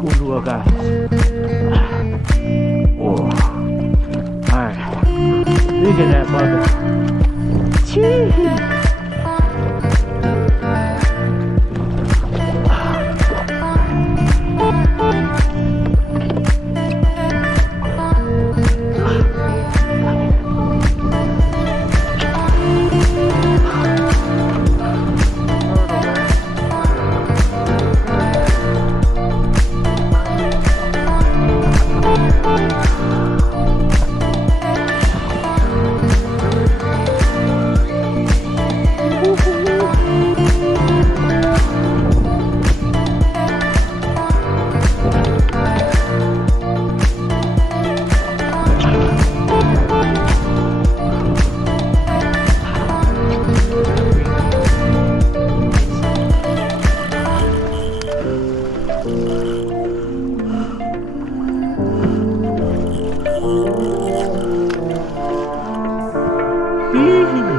cool lure, guys. Whoa. Alright. Look at that bugger. Chee.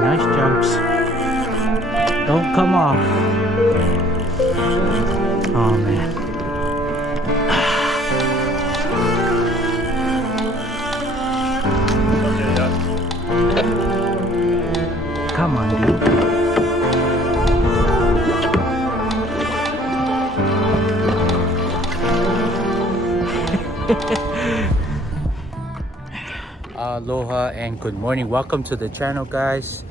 Nice jumps. Don't come off. Oh man. Come on, dude. Aloha and good morning. Welcome to the channel, guys.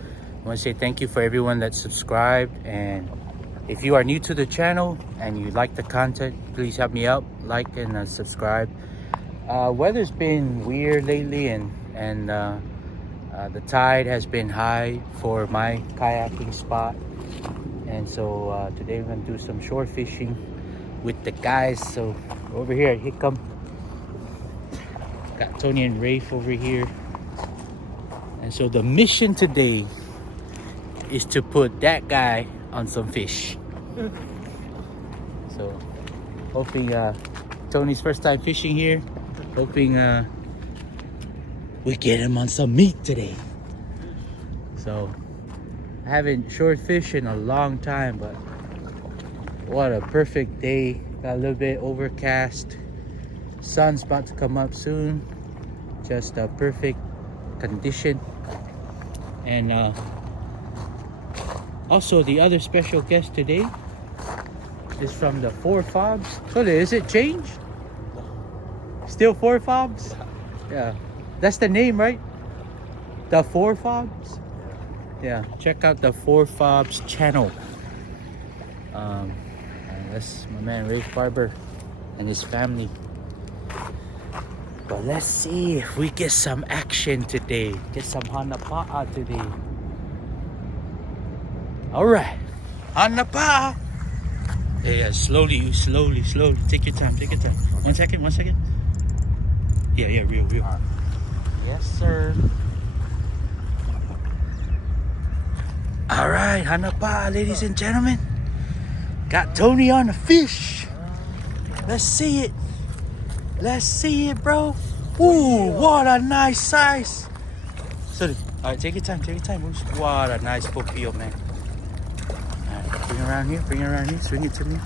I want to say thank you for everyone that subscribed, and if you are new to the channel and you like the content, please help me out, like and subscribe. Weather's been weird lately, and the tide has been high for my kayaking spot, and so today we're gonna do some shore fishing with the guys. So over here at Hickam, got Tony and Rafe over here, and so the mission today is to put that guy on some fish. So hoping Tony's first time fishing here, hoping we get him on some meat today. So I haven't shore fished in a long time, but what a perfect day. Got a little bit overcast, sun's about to come up soon, just a perfect condition. And also the other special guest today is from the Four Fobs. So is it changed? Still Four Fobs? Yeah, that's the name, right? The Four Fobs? Yeah, check out the Four Fobs channel. And that's my man Rafe Barber and his family. But let's see if we get some action today. Get some hanapa'a today. Alright. Hanapa'a. Yeah, slowly. Take your time. One second. Yeah, real. Yes, sir. Alright, hanapa'a, ladies and gentlemen. Got Tony on the fish. Let's see it, bro. Ooh, what a nice size. So, all right, take your time. What a nice pupillo, man. All right, bring it around here. Swing it to me.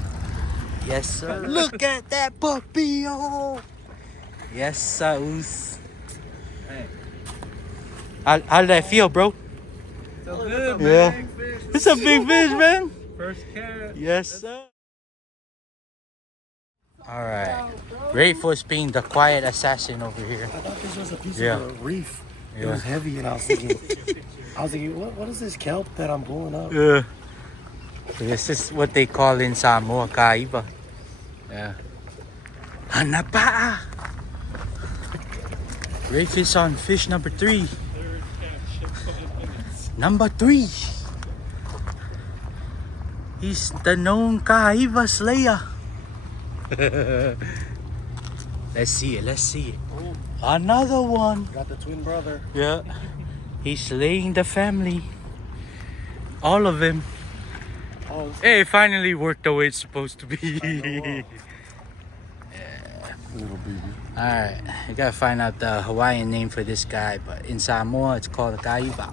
Yes, sir. Look at that pupillo. Yes, sir. Hey. How did that feel, bro? So good, Yeah. man. Big fish. It's a big fish, man. First cat. Yes, sir. All right. Rafe was being the quiet assassin over here. I thought this was a piece Yeah. of a reef. It Yeah. was heavy, and I was thinking, what is this kelp that I'm pulling up? Yeah. This is what they call in Samoa, kaiba. Yeah. Hanapa'a. Rafe is on fish number 3. Number 3. He's the known kaiba slayer. Let's see it. Another one. Got the twin brother. Yeah. He's slaying the family. All of them. Oh, Hey, it finally worked the way it's supposed to be. little baby. Alright, we gotta find out the Hawaiian name for this guy, but in Samoa it's called a kaiba.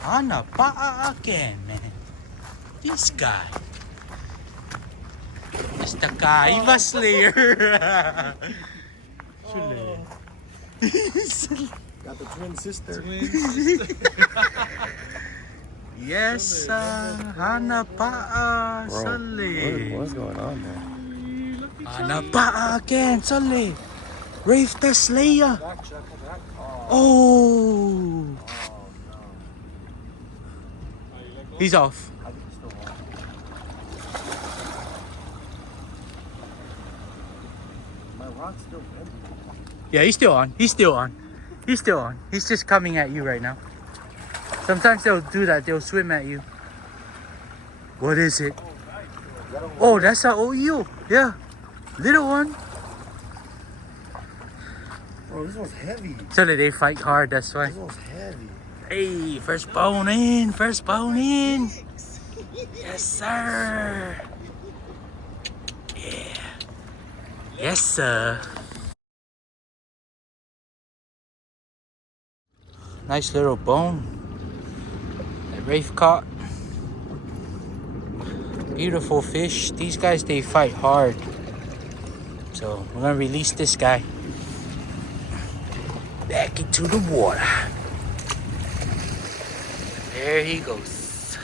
Hanapa'a again, man. this guy. It's the Kaiba Slayer. Got the twin sister. Yes, Hanapaa Bro, Sali. what's going on there? Hanapaa again, Sali. Rafe the Slayer. Oh. He's off. My rod's still bent. Yeah, he's still on. He's still on. He's still on. He's just coming at you right now. Sometimes they'll do that. They'll swim at you. What is it? Oh, that's an OU. Yeah. Little one. Bro, this one's heavy. So they fight hard, that's why. This one's heavy. Hey, first bone in. First bone in. Yes, sir. Yeah. Yes, sir. Nice little bone that Rafe caught. Beautiful fish. These guys, they fight hard. So we're gonna release this guy back into the water. There he goes.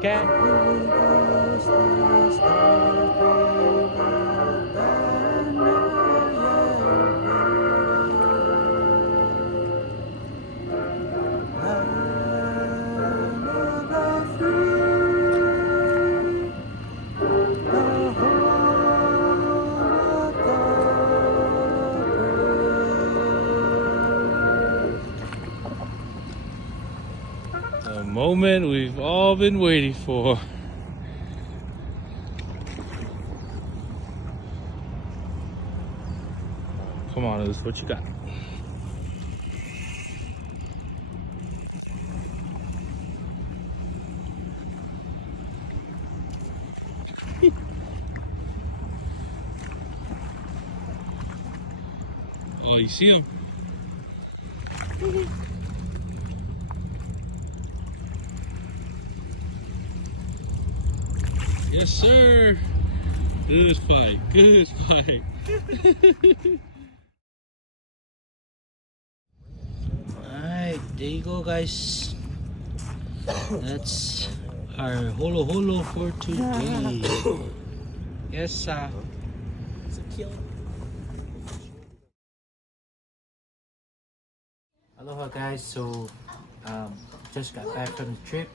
Can't The moment we've all been waiting for. Come on, Liz, what you got? Oh, you see him? Yes, sir. Good fight. Good fight. Alright, there you go, guys. That's our holo holo for today. Yes, sir. It's a kill. Aloha, guys. So, just got back from the trip.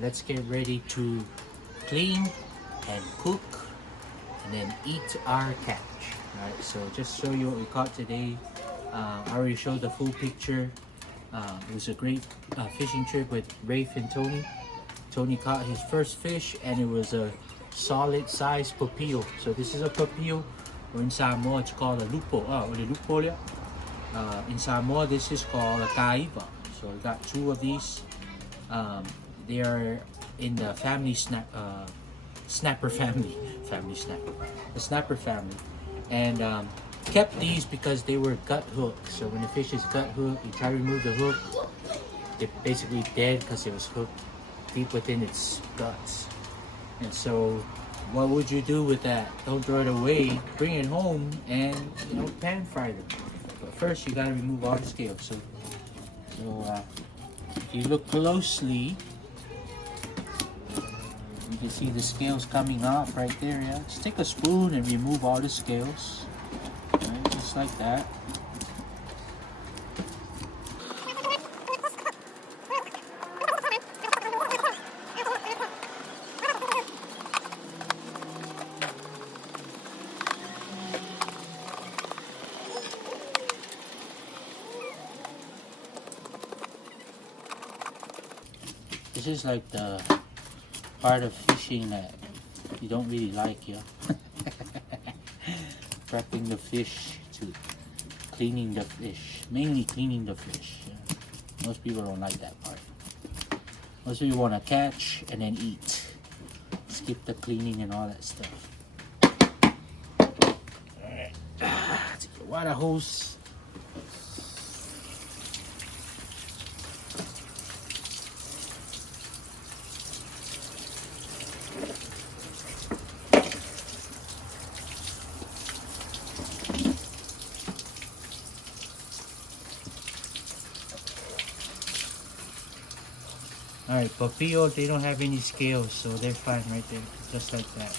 Let's get ready to clean and cook and then eat our catch. Alright, so just show you what we caught today. I already showed the full picture. It was a great fishing trip with Rafe and Tony. Tony caught his first fish and it was a solid size papillo. So this is a papillo, or in Samoa it's called a lupo. In Samoa this is called a kaiva. So we got two of these. They are in the snapper family. The snapper family. And kept these because they were gut hooked. So when the fish is gut hooked, you try to remove the hook, they're basically dead because it was hooked deep within its guts. And so what would you do with that? Don't throw it away, bring it home and pan fry them. But first you gotta remove all the scales. So if you look closely, you can see the scales coming off right there. Yeah, just take a spoon and remove all the scales. Right, just like that. This is like the part of fishing that you don't really like, yo. Prepping the fish to cleaning the fish, mainly cleaning the fish. Yeah. Most people don't like that part. Most people want to catch and then eat, skip the cleaning and all that stuff. All right, take the water hose, Alright, Papillo, they don't have any scales, so they're fine right there. Just like that.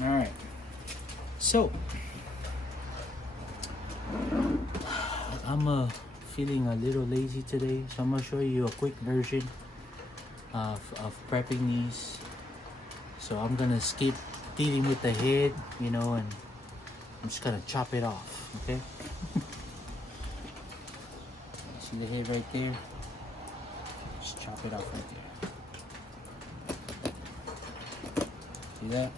Alright. So, I'm feeling a little lazy today, so I'm going to show you a quick version of prepping these. So I'm going to skip dealing with the head, you know, and I'm just going to chop it off, okay? See the head right there? Just chop it off right there. See that?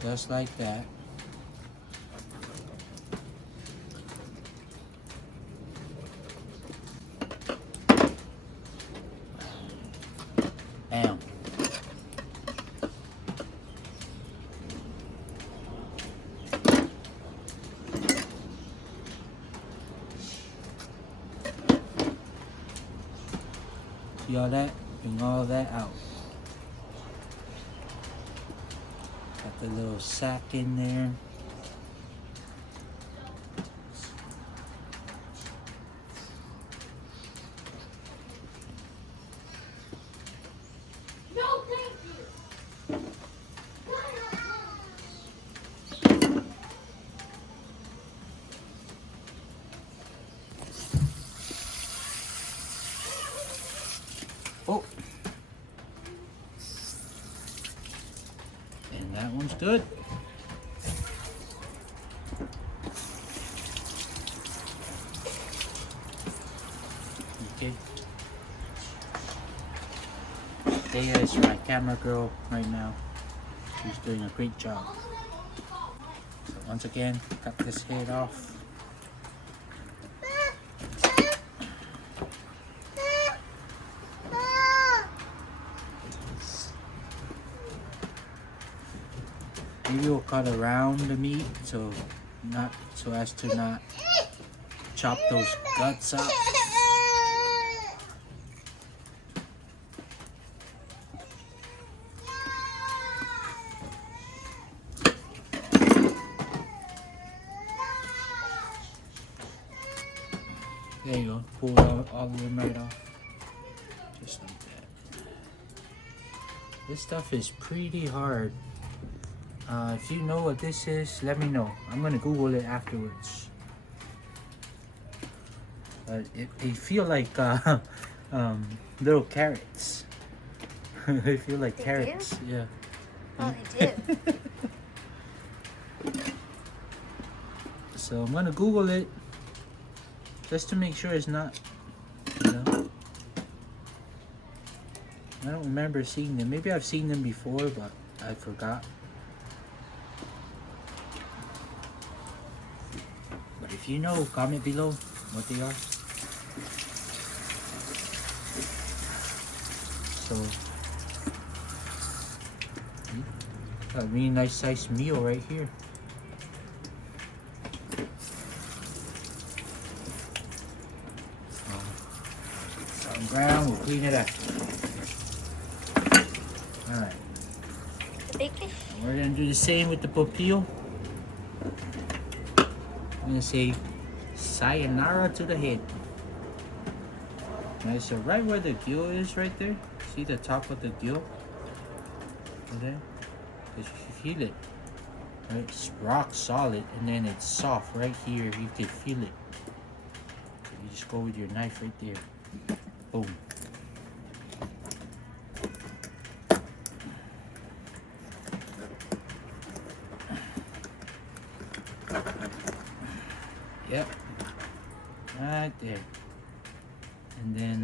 Just like that. Bam. See all that? Bring all that out. Got the little sack in there. No, thank you. Oh. And that one's good. Okay. Thea is my camera girl right now. She's doing a great job. So once again, cut this head off. Maybe we'll cut around the meat so as to not chop those guts up. There you go. Pull all of them right off. Just like that. This stuff is pretty hard. If you know what this is, let me know. I'm gonna Google it afterwards. They feel like little carrots. They feel like They carrots. do? Yeah. Oh, they do. So I'm gonna Google it just to make sure it's not, you know. I don't remember seeing them. Maybe I've seen them before, but I forgot. But if you know, comment below what they are. So, a really nice sized meal right here. On ground, we'll clean it up. Alright. The big fish. We're gonna do the same with the pupil. I'm gonna say sayonara to the head. Alright, so right where the gill is right there, see the top of the gill? Right there? Because you feel it. Right? It's rock solid and then it's soft right here. You can feel it. So you just go with your knife right there. Boom. Yep. Right there. And then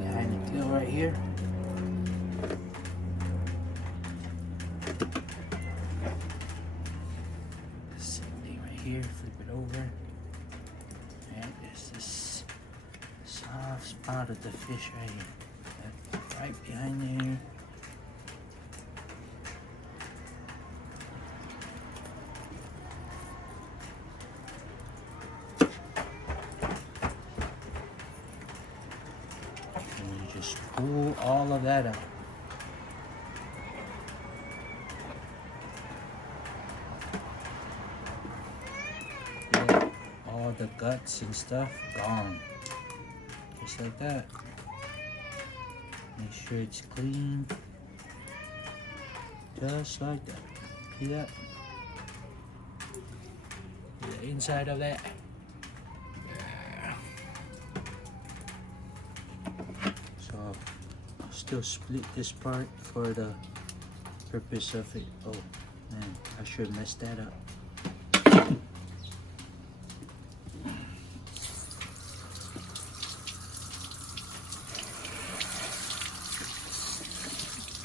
behind the tail right here. Same thing right here. Flip it over. And there's this soft spot of the fish right here. Right behind there. pull all of that out. Get all the guts and stuff gone. Just like that. Make sure it's clean. Just like that. See that? The inside of that. So I'll still split this part for the purpose of it. Oh man, I should mess that up.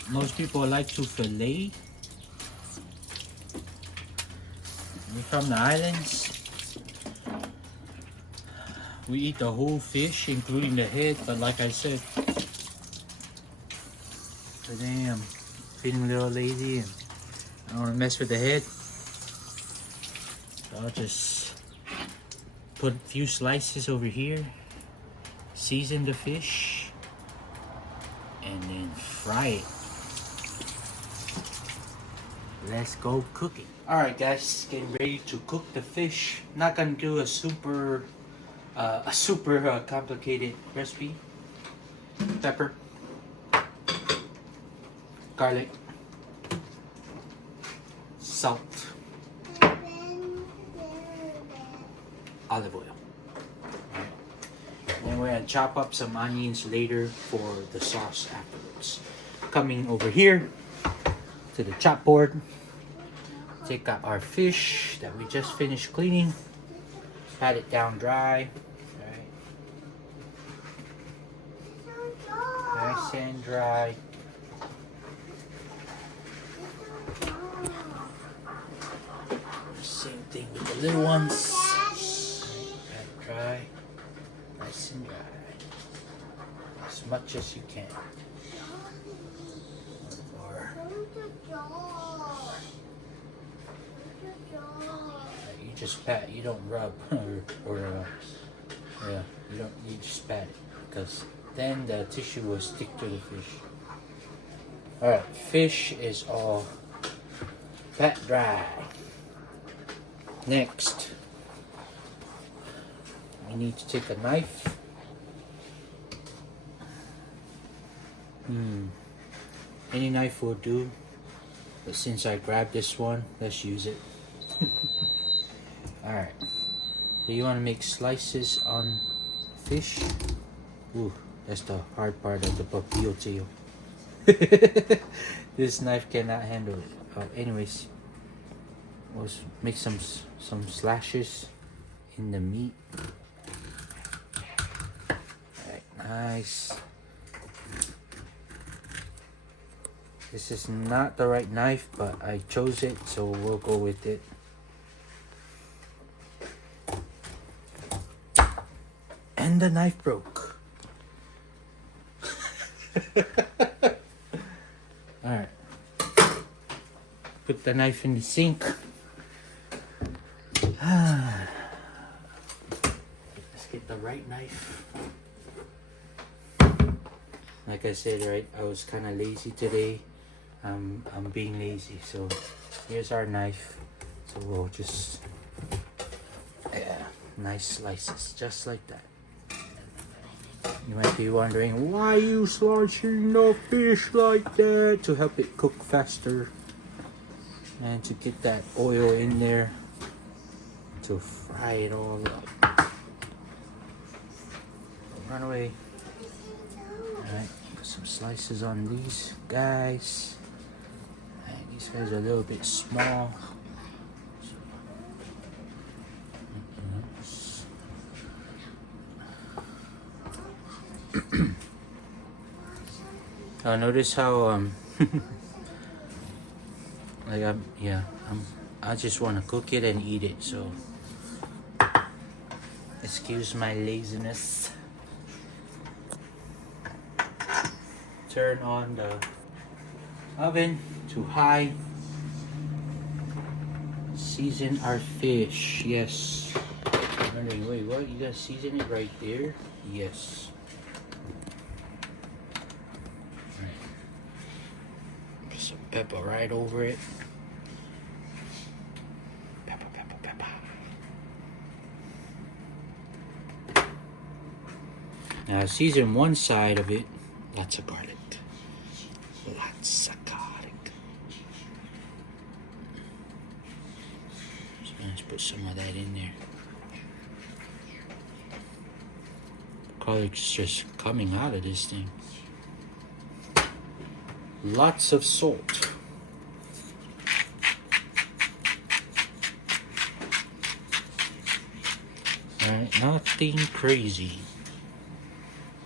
Most people like to fillet. We're from the islands. We eat the whole fish, including the head, but like I said, today I'm feeling a little lazy and I don't want to mess with the head. So I'll just put a few slices over here, season the fish, and then fry it. Let's go cooking. Alright guys, getting ready to cook the fish. Not gonna do a super complicated recipe. Pepper, garlic, salt, olive oil. Right. Then we're gonna chop up some onions later for the sauce afterwards. Coming over here to the chop board. Take out our fish that we just finished cleaning. Pat it down dry. Right. Nice and dry. Same thing with the little ones. Pat it dry. Nice and dry. As much as you can. You just pat, you don't rub yeah, you just pat it because then the tissue will stick to the fish. Alright, fish is all pat dry. Next, we need to take a knife. Any knife will do, but since I grabbed this one, let's use it. Alright, so you want to make slices on fish. Ooh, that's the hard part of the papillo tail. This knife cannot handle it. Anyways, let's make some slashes in the meat. Alright, nice. This is not the right knife, but I chose it, so we'll go with it. And the knife broke. Alright. Put the knife in the sink. Let's get the right knife. Like I said, right, I was kind of lazy today. I'm being lazy, so here's our knife. So we'll just nice slices, just like that. You might be wondering, why are you slicing the fish like that? To help it cook faster and to get that oil in there to fry it all up. Run away. Alright, put some slices on these guys. These guys are a little bit small. Notice how like I just want to cook it and eat it, so excuse my laziness. Turn on the oven to high. Season our fish. Yes. I'm wondering, wait, what? You gotta season it right there? Yes. pepper right over it. Pepper, pepper, pepper. Now season one side of it, lots of garlic. Lots of garlic. So let's put some of that in there. Garlic's just coming out of this thing. Lots of salt. Alright, nothing crazy.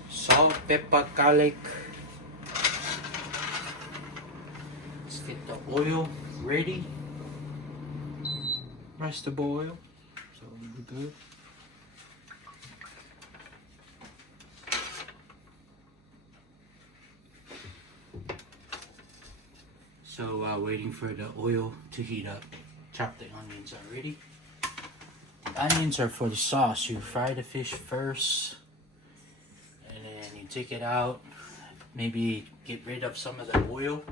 Salt, pepper, garlic. Let's get the oil ready. Vegetable oil. So we're good. So while waiting for the oil to heat up, chop the onions already. Onions are for the sauce. You fry the fish first, and then you take it out. Maybe get rid of some of the oil.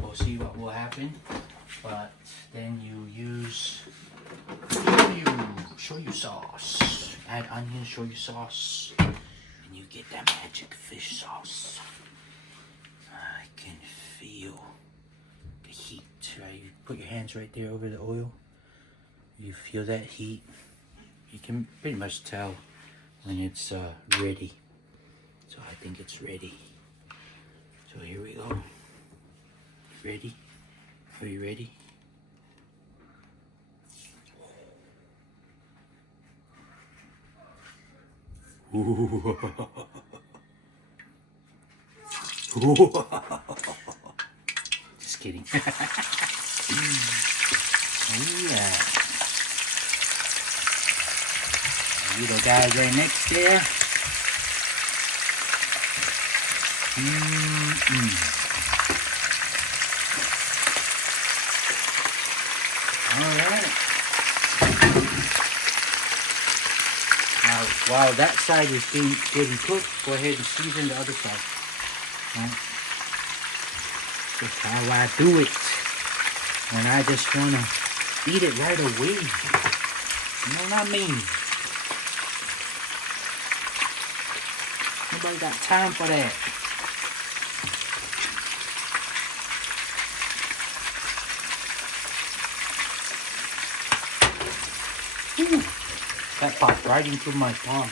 We'll see what will happen. But then you use shoyu sauce. Add onion, shoyu sauce, and you get that magic fish sauce. I can feel the heat. Right? You put your hands right there over the oil. You feel that heat. You can pretty much tell when it's ready. So I think it's ready. So here we go. Ready? Are you ready? Ooh. Just kidding. Yeah. Little guy right next there. Alright. Now, while that side is getting cooked, go ahead and season the other side. Right? That's how I do it. When I just want to eat it right away. You know what I mean? Nobody got time for that. Ooh, that popped right into my palm.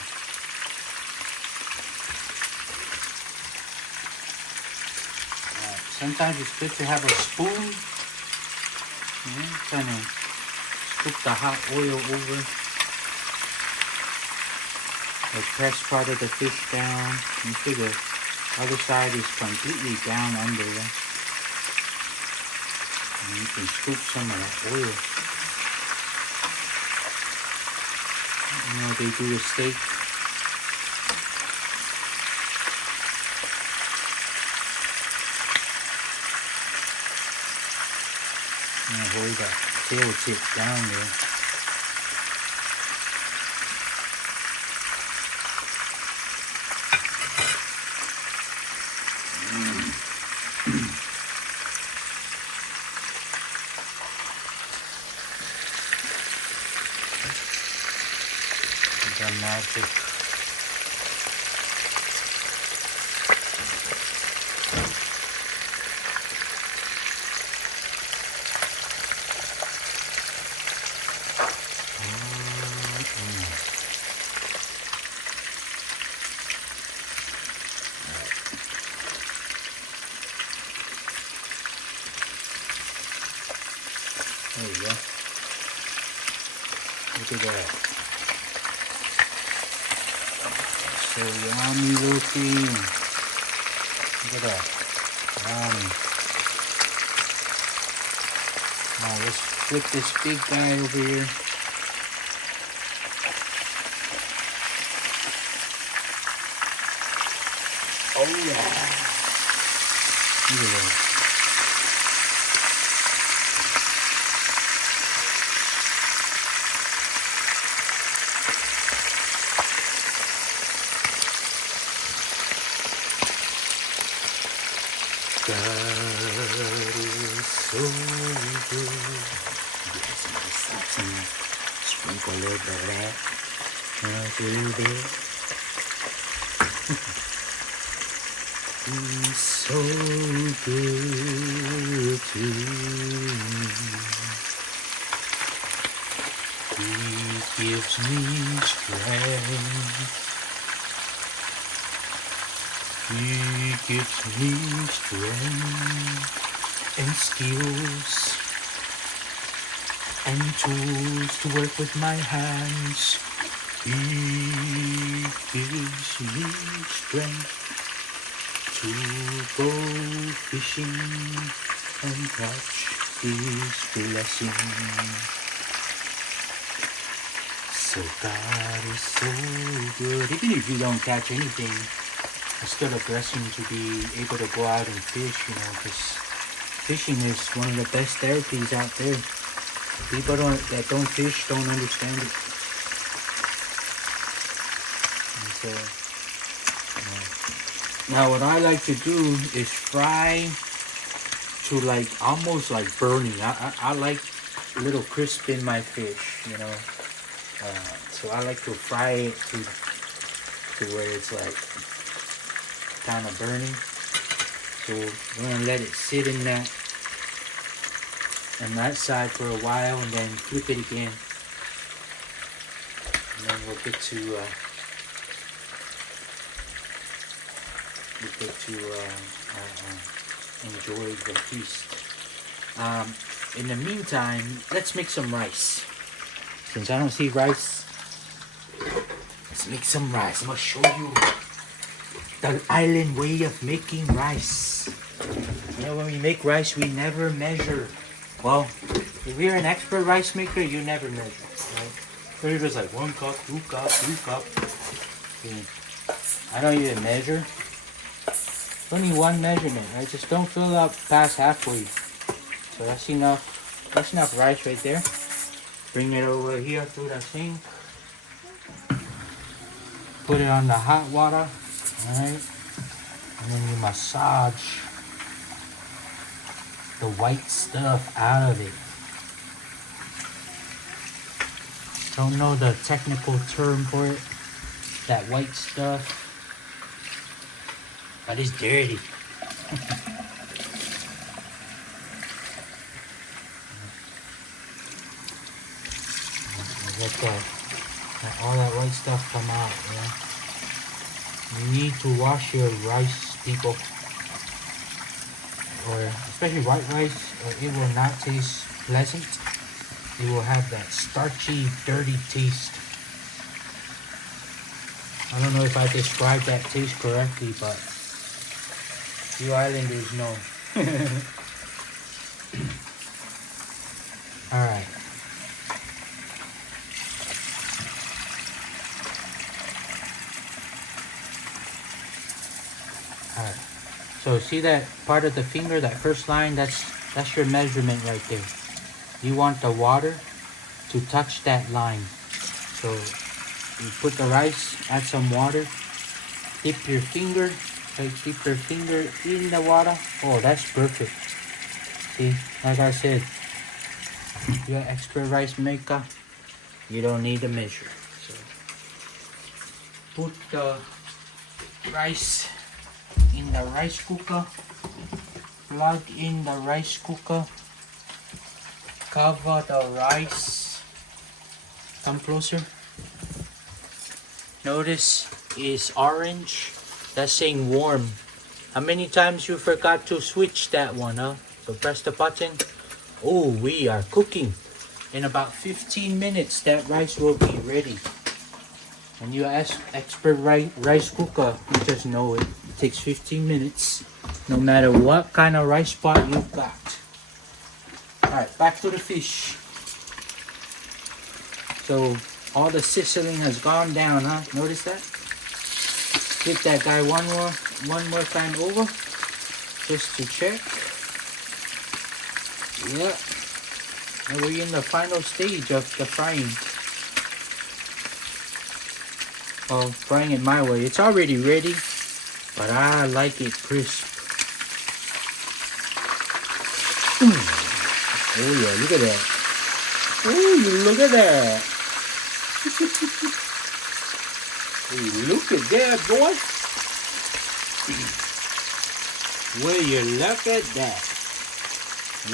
Sometimes it's good to have a spoon. Kind of scoop the hot oil over. Or press part of the fish down. Make sure the other side is completely down under there. And you can scoop some of that oil. You know what they do with steak? And hold that tail tip down there. The magic. There you go. Look at that. So yummy looking. Look at that. Yummy. Now let's flip this big guy over here. Oh yeah. Look at that. so good. Get some of the sauce in there. Sprinkle a little bit of that. Just a little bit. He's so good to me. He gives me strength. He gives me strength and skills and tools to work with my hands. He gives me strength to go fishing and catch his blessing. So God is so good. Even if you don't catch anything, it's still a blessing to be able to go out and fish, because fishing is one of the best therapies out there. People that don't fish don't understand it. And so, now what I like to do is fry to almost like burning. I like a little crisp in my fish, so I like to fry it to where it's like kind of burning. So we're gonna let it sit in that on that side for a while, and then flip it again, and then we'll get to enjoy the feast. In the meantime, let's make some rice. Since I don't see rice, let's make some rice. I'm gonna show you the island way of making rice. When we make rice, we never measure. Well, if you're an expert rice maker, you never measure, right? So you're just like 1 cup, 2 cup, 3 cup. I don't even measure. Only one measurement, right? Just don't fill up past halfway. So that's enough. That's enough rice right there. Bring it over here to the sink. Put it on the hot water, alright? And then you massage the white stuff out of it. Don't know the technical term for it, that white stuff, but it's dirty. Let all that white stuff come out, You need to wash your rice, people. Or especially white rice, it will not taste pleasant. It will have that starchy, dirty taste. I don't know if I described that taste correctly, but you islanders know. Alright. Alright. So see that part of the finger, that first line, that's your measurement right there. You want the water to touch that line. So you put the rice, add some water, dip your finger, dip your finger in the water. Oh, that's perfect. See, like I said, if you're an expert rice maker, you don't need to measure. So put the rice in the rice cooker, plug in the rice cooker, cover the rice. Come closer. Notice it's orange. That's saying warm. How many times you forgot to switch that one, huh? So press the button. Oh, we are cooking. In about 15 minutes, that rice will be ready. When you ask expert rice cooker, you just know it. It takes 15 minutes, no matter what kind of rice pot you've got. Alright, back to the fish. So all the sizzling has gone down, huh? Notice that? Flip that guy one more time over, just to check. Yeah. And we're in the final stage of the frying. Well, frying it my way. It's already ready, but I like it crisp. Oh yeah, look at that. Oh, you look at that. Hey, look at that, boy. Will you look at that?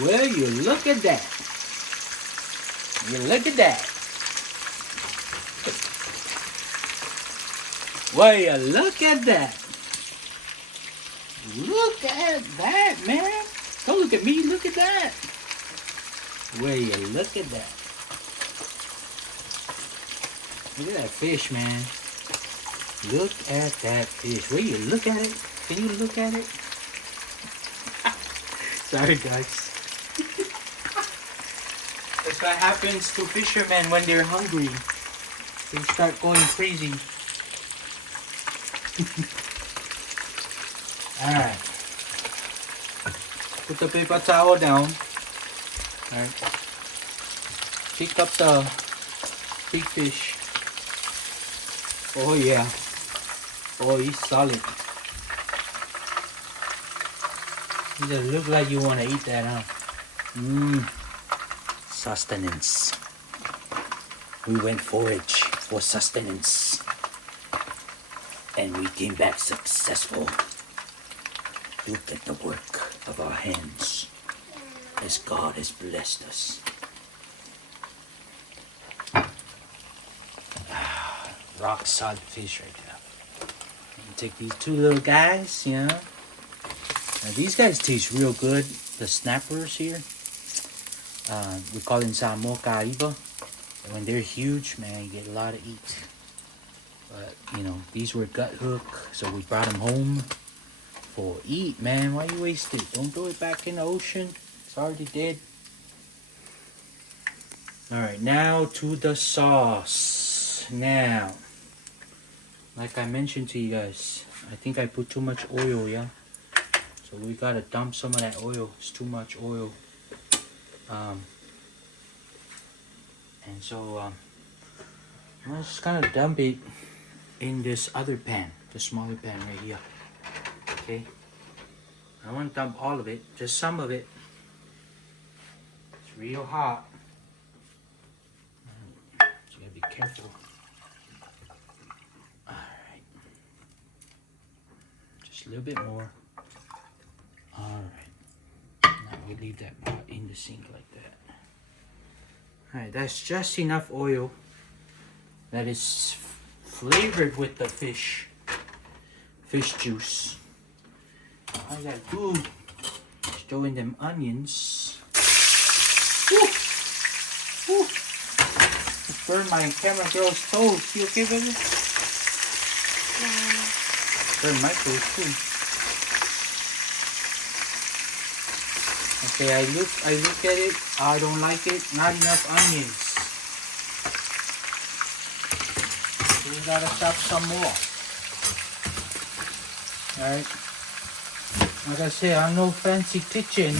Will you look at that? You look at that. Will you look at that? Look at that, man. Don't look at me, look at that. Will you look at that? Look at that fish, man. Look at that fish. Will you look at it? Can you look at it? Sorry, guys. That's what happens to fishermen when they're hungry. They start going crazy. Alright. Put the paper towel down. Alright. Pick up the big fish. Oh yeah. Oh, he's solid. It doesn't look like you want to eat that, huh? Sustenance. We went forage for sustenance. And we came back successful. Look at the work of our hands as God has blessed us. Rock solid fish right now. Take these two little guys, you know. Now these guys taste real good. The snappers here. We call them Samo Caribe. And when they're huge, man, you get a lot of eat. But, you know, these were gut hook, so we brought them home for eat, man. Why you waste it? Don't throw it back in the ocean. It's already dead. Alright, now to the sauce. Now, like I mentioned to you guys, I think I put too much oil, yeah? So we gotta dump some of that oil. It's too much oil. And so, I'm just gonna dump it in this other pan, the smaller pan right here. Okay, I want to dump all of it, just some of it. It's real hot, so you gotta be careful. All right, just a little bit more. All right, now we leave that pot in the sink like that. All right, that's just enough oil that is flavored with the fish juice. All I gotta do is throw in them onions. Woo! Woo! Burn my camera girl's toes. You okay, baby? Burn my toes too. Okay, I look at it. I don't like it. Not enough onions. So we gotta chop some more. Alright. Like I say, I'm no fancy kitchen.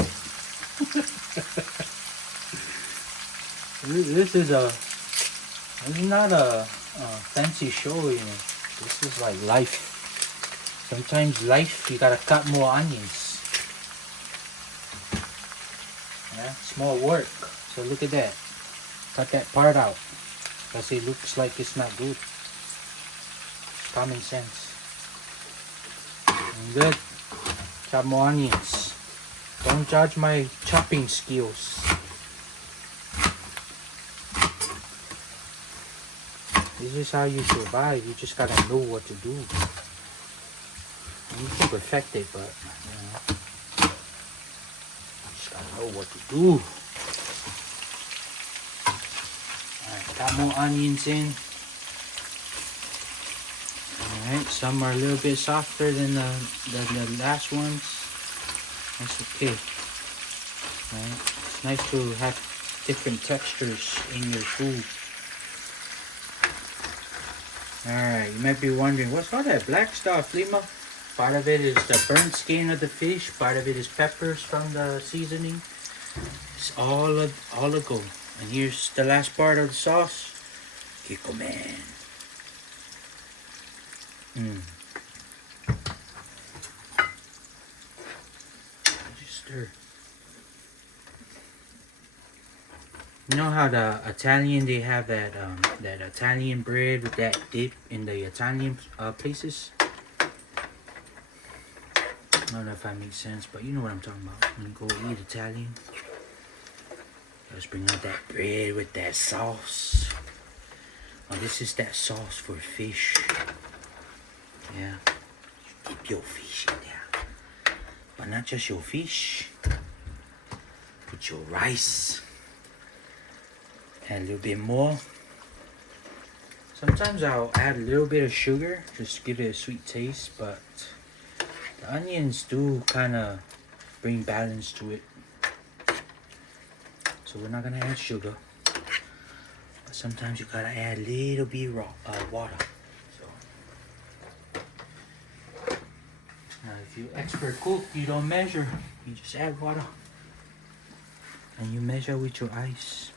This is not a fancy show, you know. This is like life. Sometimes life, you gotta cut more onions. Yeah, small work. So look at that. Cut that part out. Because it looks like it's not good. Common sense. Good. Chop more onions. Don't judge my chopping skills. This is how you survive. You just gotta know what to do. You can perfect it, but you know, you just gotta know what to do. Alright, got more onions in. Alright, some are a little bit softer than the last ones. That's okay. Alright, it's nice to have different textures in your food. Alright, you might be wondering, what's all that black stuff, Lima? Part of it is the burnt skin of the fish. Part of it is peppers from the seasoning. It's all a go. And here's the last part of the sauce. Kiko man. Just stir. You know how the Italian, they have that that Italian bread with that dip in the Italian places? I don't know if that makes sense, but you know what I'm talking about. When you go eat Italian, just bring out that bread with that sauce. Oh, this is that sauce for fish. Yeah. Dip your fish in there. But not just your fish. Put your rice. Add a little bit more. Sometimes I'll add a little bit of sugar, just to give it a sweet taste, but the onions do kind of bring balance to it. So we're not gonna add sugar. But sometimes you gotta add a little bit of water. So now if you expert cook, you don't measure. You just add water. And you measure with your ice.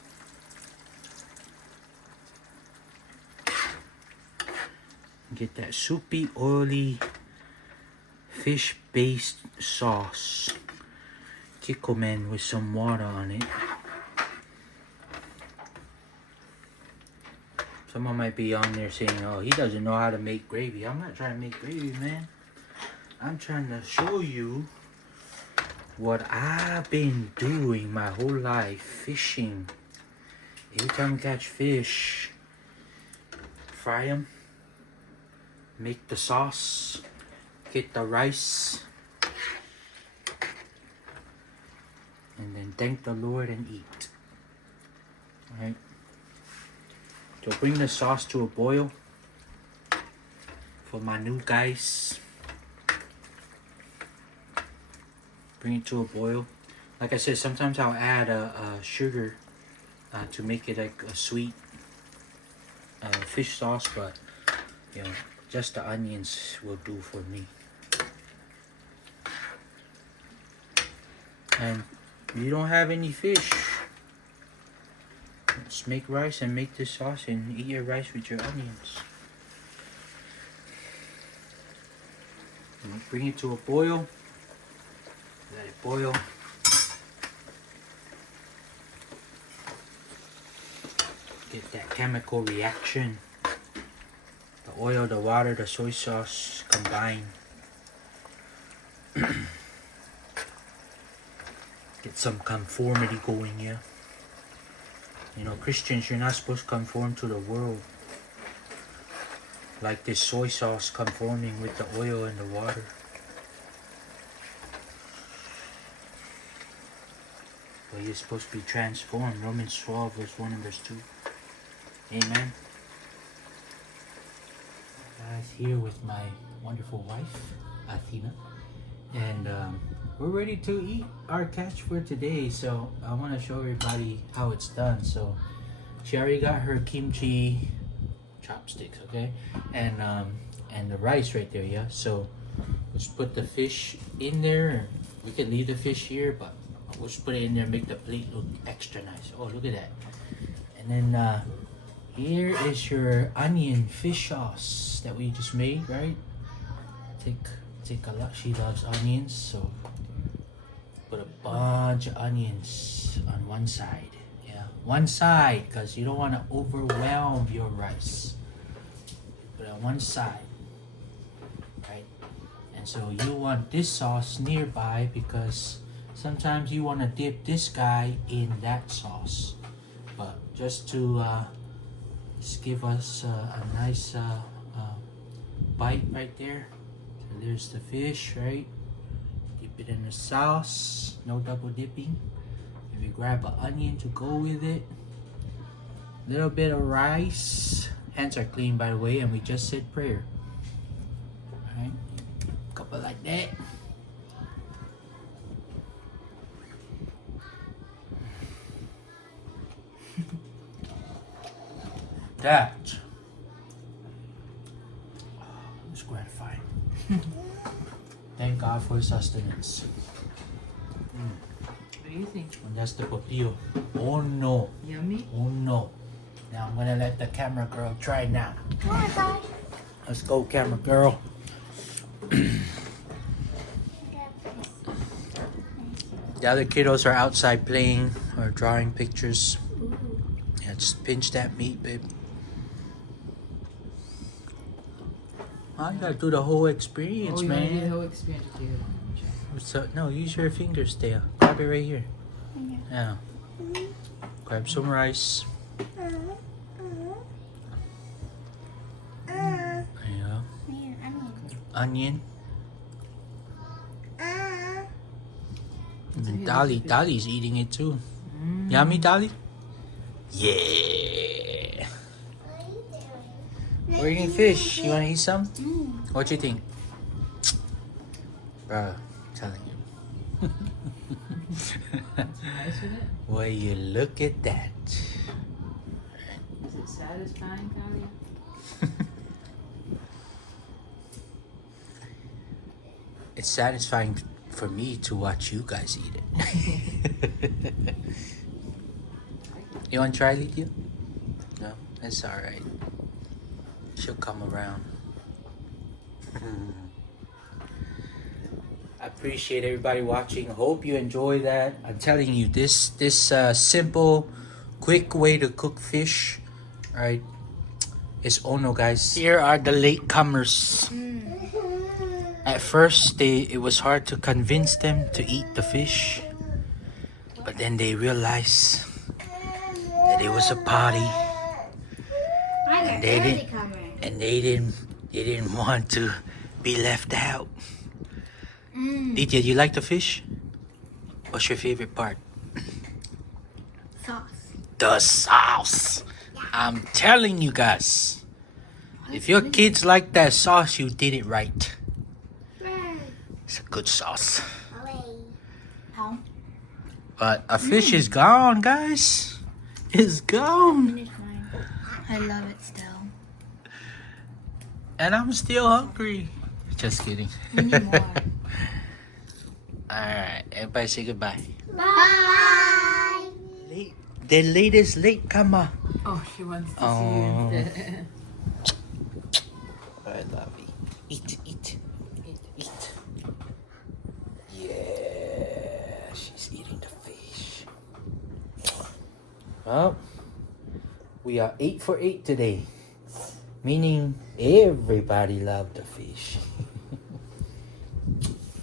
Get that soupy, oily, fish-based sauce. Kikkoman with some water on it. Someone might be on there saying, oh, he doesn't know how to make gravy. I'm not trying to make gravy, man. I'm trying to show you what I've been doing my whole life, fishing. Every time we catch fish, fry them. Make the sauce, get the rice, and then thank the Lord and eat. Alright. So bring the sauce to a boil for my new guys. Bring it to a boil. Like I said, sometimes I'll add a sugar to make it like a sweet fish sauce, but you know, just the onions will do for me. And if you don't have any fish, just make rice and make this sauce and eat your rice with your onions. And bring it to a boil. Let it boil. Get that chemical reaction. The oil, the water, the soy sauce combine. Get some conformity going here. You know, Christians, you're not supposed to conform to the world. Like this soy sauce conforming with the oil and the water. But you're supposed to be transformed. Romans 12, verse 1 and verse 2. Amen. Guys, here with my wonderful wife, Athena. And we're ready to eat our catch for today. So I want to show everybody how it's done. So she already got her kimchi chopsticks, okay? And the rice right there, yeah? So let's put the fish in there. We could leave the fish here, but we'll just put it in there and make the plate look extra nice. Oh, look at that. And then here is your onion fish sauce that we just made, right? Take a lot. She loves onions, so put a bunch of onions on one side. Yeah, one side, because you don't want to overwhelm your rice. Put it on one side, right? And so you want this sauce nearby because sometimes you want to dip this guy in that sauce. But just to just give us a nice bite right there. So there's the fish, right? Dip it in the sauce, no double dipping. And we grab an onion to go with it. A little bit of rice. Hands are clean, by the way, and we just said prayer. Alright, couple like that. That is gratifying. Thank God for sustenance. What do you think? And that's the papillo. Oh no. Yummy? Oh no. Now I'm gonna let the camera girl try now. Come on, guys. Let's go, camera girl. The other kiddos are outside playing or drawing pictures. Ooh. pinch that meat, babe. Oh, you gotta do the whole experience, Oh, you want to do the man. whole experience too. So, no, use your fingers there. Grab it right here. Yeah. Grab some rice. There you go. Onion. And then Dolly's eating it too. Yummy, Dolly? Yeah. We're eating fish. You wanna eat some? What you think? Bruh, I'm telling you. Nice with it? Well, you look at that. Is it satisfying, Kalia? It's satisfying for me to watch you guys eat it. You want to try, Lydia? No, that's all right. She'll come around. I appreciate everybody watching. Hope you enjoy that. I'm telling you, this simple, quick way to cook fish, all right, is Ono, guys. Here are the latecomers. At first, it was hard to convince them to eat the fish, but then they realized that it was a party, and they didn't want to be left out. Lydia, you like the fish? What's your favorite part? Sauce. The sauce. I'm telling you guys, if your kids like that sauce, you did it right. It's a good sauce. How? But a fish is gone, guys. It's gone. Finish mine. I love it still. And I'm still hungry. Just kidding. We need more. Alright, everybody say goodbye. Bye. The latest latecomer. Oh, she wants to Oh. see you. I love you. Eat. Yeah, she's eating the fish. Well, we are 8 for 8 today. Meaning everybody loved the fish.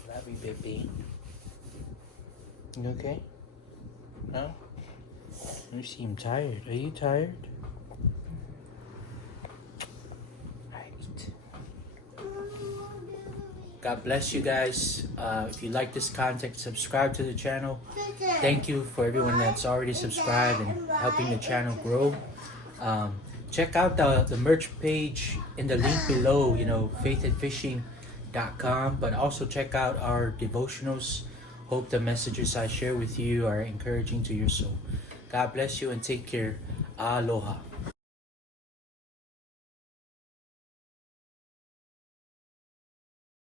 Love you, baby. You okay? No? You seem tired. Are you tired? Right. God bless you guys. If you like this content, subscribe to the channel. Thank you for everyone that's already subscribed and helping the channel grow. Check out the merch page in the link below, faithandfishing.com, but also check out our devotionals. Hope the messages I share with you are encouraging to your soul. God bless you and take care. Aloha.